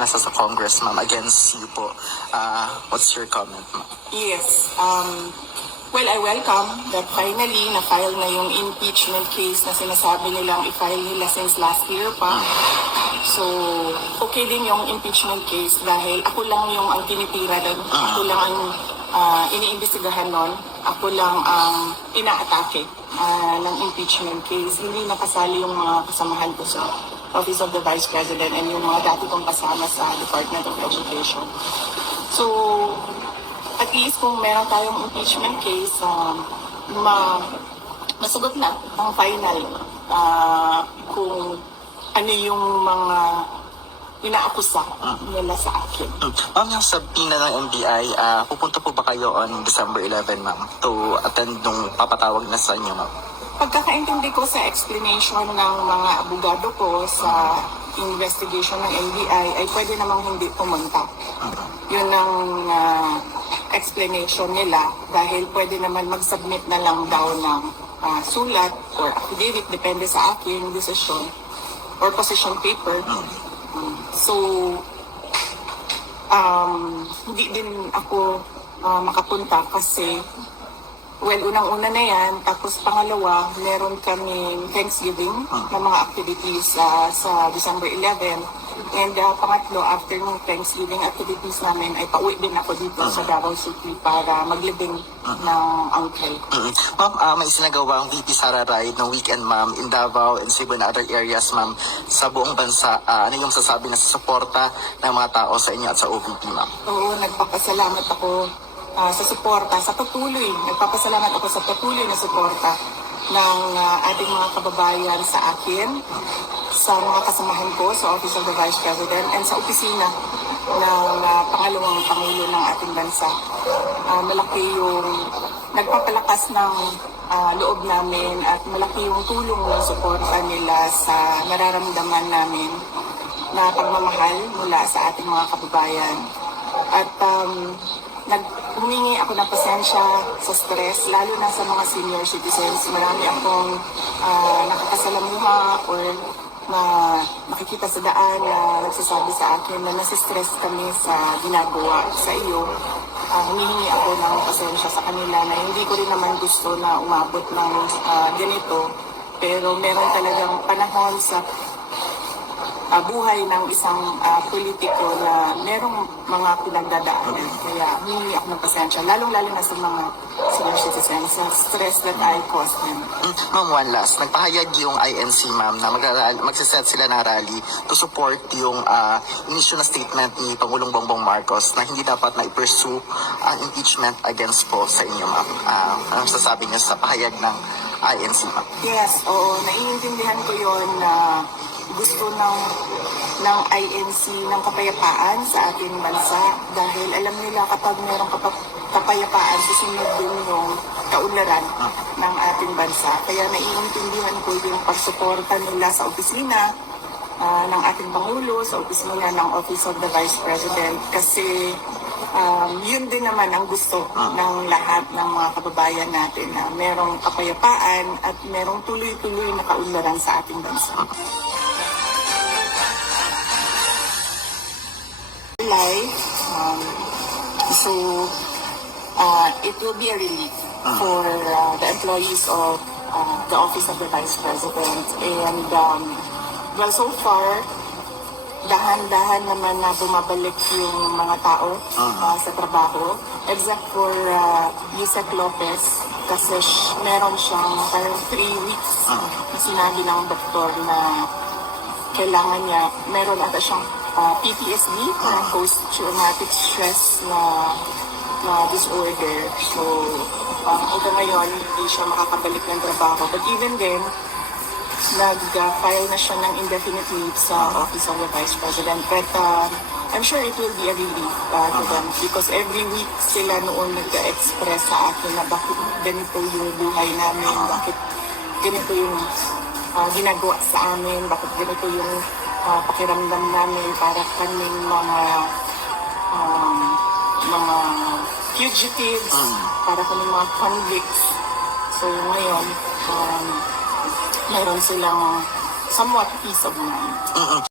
ikinasa sa Congress, ma'am, against you po. What's your comment, ma'am? Yes. Well, I welcome that finally na-file na yung impeachment case na sinasabi nilang i-file nila since last year pa. So, okay din yung impeachment case dahil ako lang yung ang tinitira doon. Ako lang ang iniimbestigahan nun. Ako lang ang inaatake ng impeachment case. Hindi nakasali yung mga kasamahan ko sa Office of the Vice President and yung mga dati kong kasama sa Department of Education. So, at least kung meron tayong impeachment case, masagot na ang final kung ano yung mga inaakusa nila sa akin. Ma'am, yung sabina ng NBI, pupunta po ba kayo on December 11, ma'am, to attend nung papatawag na sa inyo, ma'am? Pagkakaintindi ko sa explanation ng mga abogado ko sa investigation ng NBI ay pwede namang hindi pumunta. Yun ang explanation nila dahil pwede naman mag-submit na lang daw ng sulat or affidavit, depende sa aking decision or position paper. So, hindi din ako makapunta kasi unang-una na yan, tapos pangalawa, meron kaming Thanksgiving na mga activities sa December 11. And pangatlo, after ng Thanksgiving activities namin, ay pauwi din ako dito sa Davao City para maglibing ng uncle. Ma'am, may isinagawa ang VP Sara Ride ng weekend, ma'am, in Davao and Cebu and other areas, ma'am, sa buong bansa. Ano yung sasabi na sa suporta ng mga tao sa inyo at sa OVP, ma'am? Oo, nagpapasalamat ako sa suporta, sa patuloy. Nagpapasalamat ako sa patuloy na suporta ng ating mga kababayan sa akin, sa mga kasamahan ko sa Office of the Vice President and sa opisina ng pangalawang Pangulo ng ating bansa. Malaki yung nagpapalakas ng loob namin at malaki yung tulong ng suporta nila sa nararamdaman namin na pagmamahal mula sa ating mga kababayan. At humingi ako ng pasensya sa stress, lalo na sa mga senior citizens. Marami akong nakakasalamuha or na nakikita sa daan na nagsasabi sa akin na nasistress kami sa ginagawa sa iyo. Humihingi ako ng pasensya sa kanila na hindi ko rin naman gusto na umabot ng ganito. Pero meron talagang panahon sa buhay ng isang politiko na merong mga pinagdadaanan. Kaya humingi ako ng pasensya, lalong-lalo na sa mga senior citizens, sa stress that I caused them. Ma'am, one last. Nagpahayag yung INC, ma'am, na magsaset sila ng rally to support yung inisyu na statement ni Pangulong Bongbong Marcos na hindi dapat na i-pursue ang impeachment against po sa inyo, ma'am. Anong sasabi niyo sa pahayag ng INC, ma'am? Yes, oo. Naiintindihan ko yon na gusto ng INC ng kapayapaan sa ating bansa dahil alam nila kapag mayroong kapayapaan, susunod din yung kaunlaran ng ating bansa. Kaya naiintindihan ko yung pagsuporta nila sa opisina ng ating Pangulo, sa opisina ng Office of the Vice President kasi yun din naman ang gusto ng lahat ng mga kababayan natin na merong kapayapaan at merong tuloy-tuloy na kaunlaran sa ating bansa. So it will be a relief for the employees of the Office of the Vice President. And well, so far, dahan-dahan naman na bumabalik yung mga tao sa trabaho, except for Yusek Lopez, kasi meron siyang parang 3 weeks na sinabi ng doktor na kailangan niya, meron ata siyang PTSD, post-traumatic stress na disorder. So, hanggang ngayon, hindi siya makakabalik ng trabaho. But even then, nag-file na siya ng indefinite leave sa Office of the Vice President. But I'm sure it will be a relief to them because every week sila noon nag-express sa akin na bakit ganito yung buhay namin, bakit ganito yung ginagawa sa amin, bakit ganito yung pakiramdam namin para kaming mga fugitives, para kaming mga convicts. So ngayon, mayroon silang somewhat peace of mind.